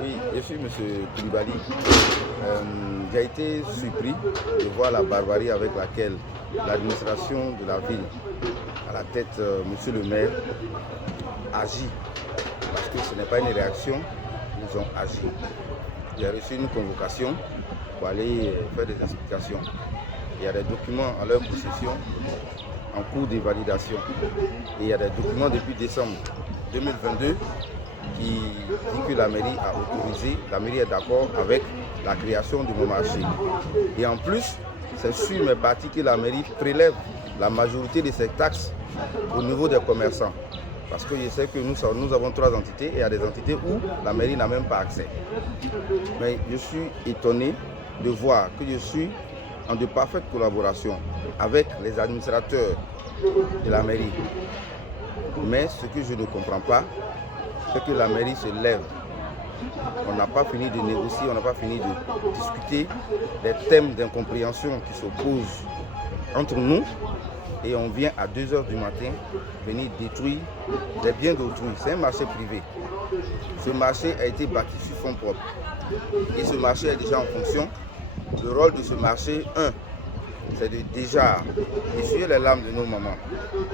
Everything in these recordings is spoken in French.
Oui, je suis M. Koulibaly. J'ai été surpris de voir la barbarie avec laquelle l'administration de la ville, à la tête M. le maire, agit. Parce que ce n'est pas une réaction, ils ont agi. J'ai reçu une convocation pour aller faire des explications. Il y a des documents en leur possession en cours de validation. Et il y a des documents depuis décembre 2022 qui dit que la mairie a autorisé, la mairie est d'accord avec la création de mon marché. Et en plus, c'est sur mes parties que la mairie prélève la majorité de ses taxes au niveau des commerçants. Parce que je sais que nous avons 3 entités et il y a des entités où la mairie n'a même pas accès. Mais je suis étonné de voir que je suis en de parfaite collaboration avec les administrateurs de la mairie. Mais ce que je ne comprends pas, c'est que la mairie se lève. On n'a pas fini de négocier, on n'a pas fini de discuter des thèmes d'incompréhension qui s'opposent entre nous. Et on vient à 2 h du matin venir détruire les biens d'autrui. C'est un marché privé. Ce marché a été bâti sur fonds propres. Et ce marché est déjà en fonction. Le rôle de ce marché, c'est de déjà essuyer les larmes de nos mamans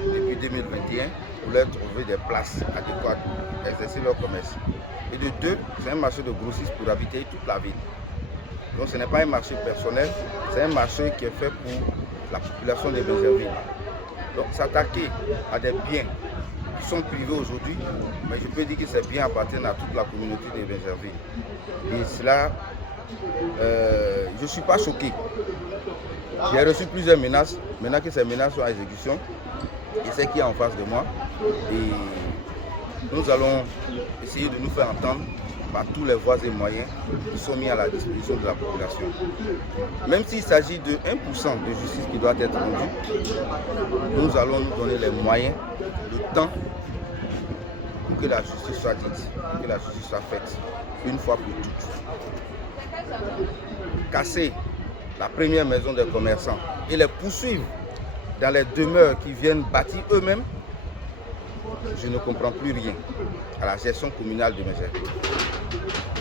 depuis 2021 pour leur trouver des places adéquates pour exercer leur commerce. Et de 2, c'est un marché de grossistes pour habiter toute la ville. Donc ce n'est pas un marché personnel, c'est un marché qui est fait pour la population de Bézerville. Donc s'attaquer à des biens qui sont privés aujourd'hui, mais je peux dire que ces biens appartiennent à toute la communauté de Bézerville. Et cela, je ne suis pas choqué. J'ai reçu plusieurs menaces, maintenant que ces menaces sont à exécution, et c'est qui est en face de moi. Et nous allons essayer de nous faire entendre par tous les voies et moyens qui sont mis à la disposition de la population. Même s'il s'agit de 1% de justice qui doit être rendue, nous allons nous donner les moyens, le temps pour que la justice soit dite, que la justice soit faite une fois pour toutes. Casser la première maison des commerçants et les poursuivre dans les demeures qui viennent bâtir eux-mêmes, je ne comprends plus rien à la gestion communale de Bézerville.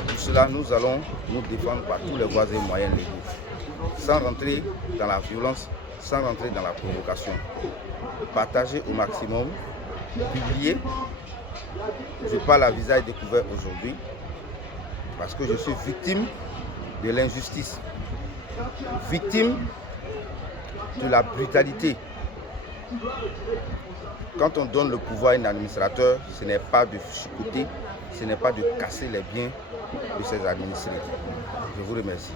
Pour cela, nous allons nous défendre par tous les voies et moyens légaux, sans rentrer dans la violence, sans rentrer dans la provocation. Partager au maximum, publier. Je parle à visage découvert aujourd'hui parce que je suis victime de l'injustice, victime de la brutalité. Quand on donne le pouvoir à un administrateur, ce n'est pas de chicoter, ce n'est pas de casser les biens de ses administrés. Je vous remercie.